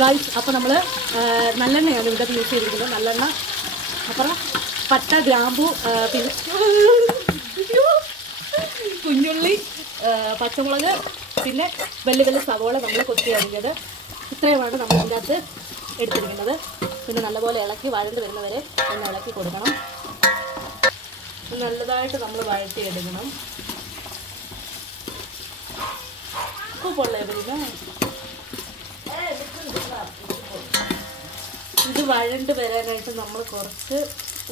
Guys അപ്പോൾ നമ്മൾ നല്ലെണ്ണയാണ് ഇവിടെ യൂസ് ചെയ്തിരിക്കുന്നത്. നല്ലെണ്ണ, അപ്പുറം പട്ട, ഗ്രാമ്പു, പിന്നെ കുഞ്ഞുള്ളി, പച്ചമുളക്, പിന്നെ വലിയ വലിയ സവോള നമ്മൾ കൊത്തി അരിഞ്ഞത്. ഇത്രയുമാണ് നമ്മൾ ഇതിൻ്റെ അകത്ത് എടുത്തിരിക്കുന്നത്. പിന്നെ നല്ലപോലെ ഇളക്കി വഴണ്ട് വരുന്നവരെ ഒന്ന് ഇളക്കി കൊടുക്കണം. നല്ലതായിട്ട് നമ്മൾ വഴറ്റിയെടുക്കണം. ഉപ്പുള്ളേ ഇത് വഴണ്ട് വരാനായിട്ട് നമ്മൾ കുറച്ച്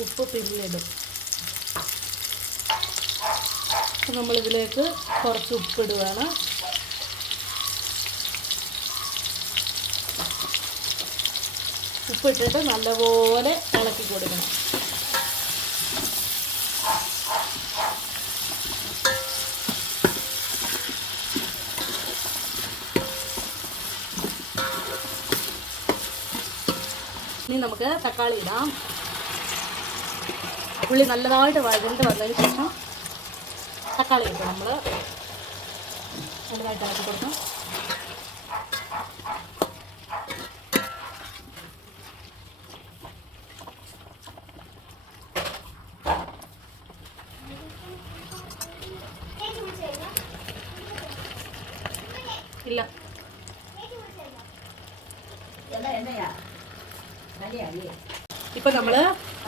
ഉപ്പ് പിന്നിടും. നമ്മളിതിലേക്ക് കുറച്ച് ഉപ്പിടുകയാണ്. ഉപ്പിട്ടിട്ട് നല്ലപോലെ ഇളക്കി കൊടുക്കണം. ഇനി നമുക്ക് തക്കാളി ഇടാം. ഉള്ളി നല്ലതായിട്ട് വഴണ്ട് വന്നതിന് ശേഷം തക്കാളി ഇട്ട് നമ്മൾ നല്ലതായിട്ട് ഇളക്കി കൊടുക്കാം. ഇല്ല ഇപ്പൊ നമ്മള്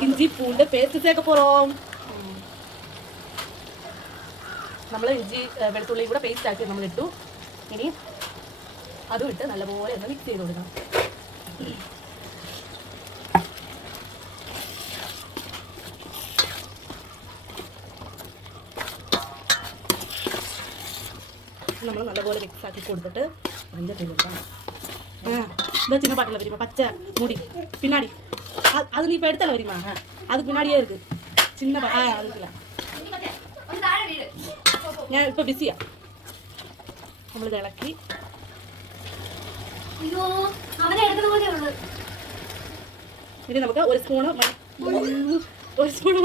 ഇഞ്ചി പൂണ്ട് പേസ്റ്റ് ചേർക്ക പോറോം. നമ്മൾ ഇഞ്ചി വെളുത്തുള്ളി കൂടെ പേസ്റ്റ് ആക്കി നമ്മൾ ഇട്ടു. ഇനി അതും ഇട്ട് നല്ലപോലെ ഒന്ന് മിക്സ് ചെയ്ത് കൊടുക്കണം. നമ്മൾ നല്ലപോലെ മിക്സ് ആക്കി കൊടുത്തിട്ട് മഞ്ഞൾ കൊടുക്കാം. இந்த சின்ன பாட்டில் வரிமா பச்சை முடி பின்னாடி அது நீ இப்போ எடுத்தால வரிமா அது பின்னாடியே இருக்கு சின்ன அதுக்குல ഞാൻ ഇപ്പോൾ ബിസിയാ. നമ്മളിത് ഇളക്കി ഇനി നമുക്ക് ഒരു സ്പൂണ്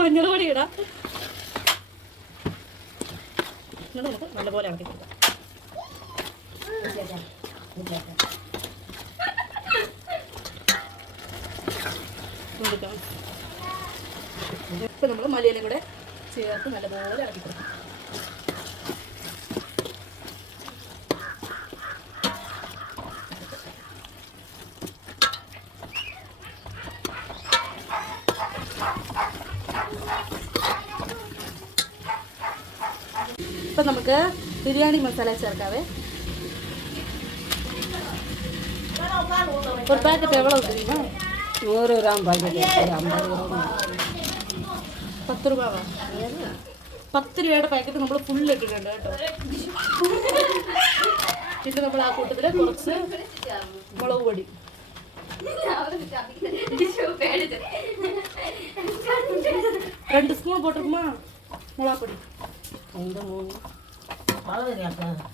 മഞ്ഞൾ പൊടി ഇടാം. എന്നിട്ട് നമുക്ക് നല്ലപോലെ ഇളക്കി കൊടുക്കാം. ഇപ്പം നമ്മൾ മല്ലിയിലയും കൂടെ ചേർത്ത് നല്ലപോലെ ഇളക്കി കൊടുക്കാം. ഇപ്പം നമുക്ക് ബിരിയാണി മസാല ചേർക്കാവേ. ഒരു പാക്കറ്റ് എവ്വളോ தெரியுமா? 100 gram packet 50 gram 10 രൂപ 10 രൂപയുടെ പാക്കറ്റ് നമ്മൾ ഫുൾ ഇട്ടിട്ടുണ്ട് കേട്ടോ. പിന്നെ നമ്മൾ ആ കൂട്ടത്തിൽ കുറച്ച് മുളക് പൊടി, 2 സ്പൂൺ പോട്ടിருக்குமா മുളക് പൊടി,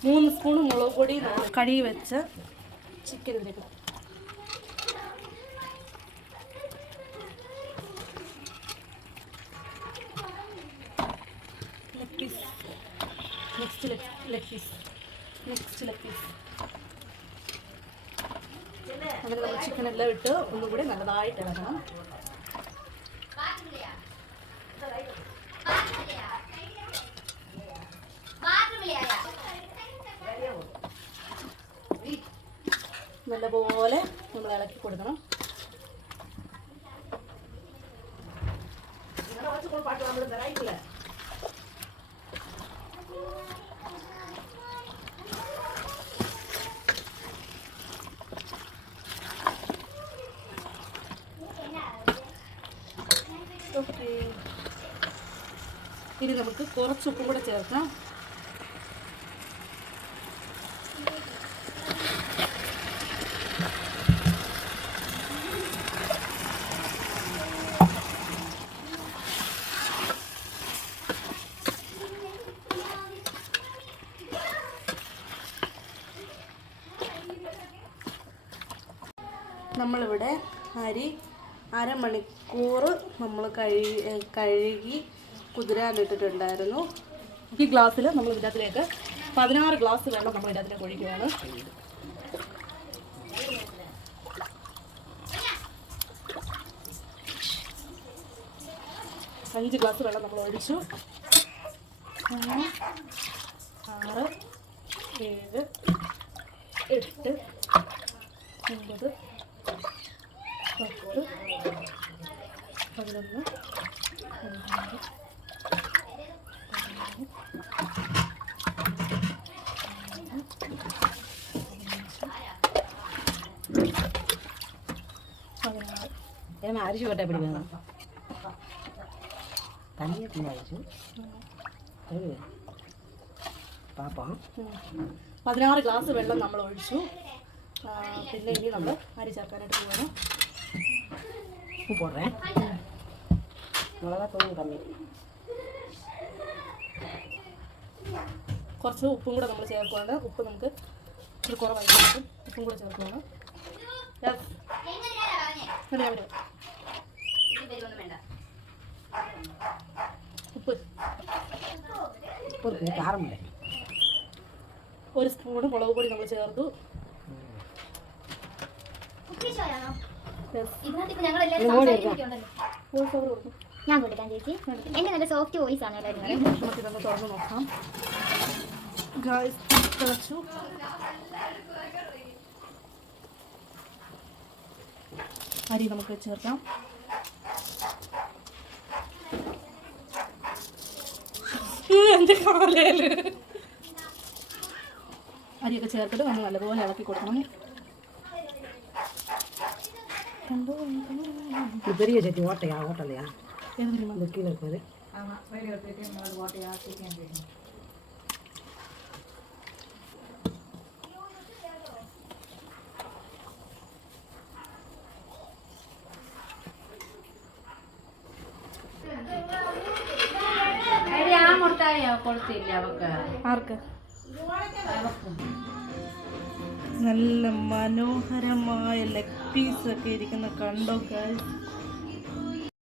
3 സ്പൂൺ മുളക് പൊടി കഴുകി വെച്ച ചിക്കൻ ഇതിലേക്ക് നെക്സ്റ്റ് ലെഗ് പീസ് അങ്ങനെ നമ്മൾ ചിക്കൻ എല്ലാം ഇട്ട് ഒന്നുകൂടി നല്ലതായിട്ട് ഇളക്കണം. നല്ലപോലെ നമ്മൾ ഇളക്കി കൊടുക്കണം. ഇനി നമുക്ക് കുറച്ച് ഉപ്പും കൂടെ ചേർക്കാം. നമ്മളിവിടെ അരി അരമണിക്കൂർ നമ്മൾ കഴുകി കുതിരാനിട്ടിട്ടുണ്ടായിരുന്നു. ഈ ഗ്ലാസ്സിൽ നമ്മൾ ഇതിനകത്തിലേക്ക് 16 ഗ്ലാസ് വെള്ളം നമ്മൾ ഇതിനകത്തിലേക്ക് ഒഴിക്കുകയാണ്. 5 ഗ്ലാസ് വെള്ളം നമ്മൾ ഒഴിച്ചു. 6, 7, 8, 9, 10, 11, 12, ஏமா அரிசி போட்டால் எப்படி வேணும்? தண்ணியை பிள்ளை அரிசி പാപ്പം 16 ഗ്ലാസ് വെള്ളം നമ്മൾ ഒഴിച്ചു. പിന്നെ ഇനി നമ്മൾ അരി ചേർക്കാനായിട്ട് പോകണം. ഉപ്പ് പോടുറേ. മുളകത്തൊന്നും കമ്മി. കുറച്ച് ഉപ്പും കൂടെ നമ്മൾ ചേർക്കുവാണ്. ഉപ്പ് നമുക്ക് ഒരു കുറവായിരിക്കും. ഉപ്പും കൂടെ ചേർക്കുവാണ്. ഉപ്പ് ഉപ്പ് കാരമില്ല. 1 സ്പൂൺ മുളക് പൊടി നമ്മൾ ചേർത്തു. ഞാൻ കൊടുക്കാം ചേച്ചി. എൻ്റെ നല്ല സോഫ്റ്റ് വോയിസ് ആണ് എല്ലാവരും. നമുക്കിതൊന്ന് തുറന്ന് നോക്കാം. തിളച്ചു. അരി നമുക്ക് ചേർക്കാം. എൻ്റെ കാലയില് അരിയൊക്കെ ചേർത്തിട്ട് നമ്മൾ നല്ലപോലെ ഇളക്കി കൊടുക്കണം. இது பெரிய சட்டி ஓட்டையா ஓட்டலையா? ഏത് தெரியுமா? இந்த கீழே இருக்குது. ആർക്ക്? നല്ല മനോഹരമായ ലെഗ് പീസൊക്കെ ഇരിക്കുന്ന കണ്ടോ ഗൈസ്.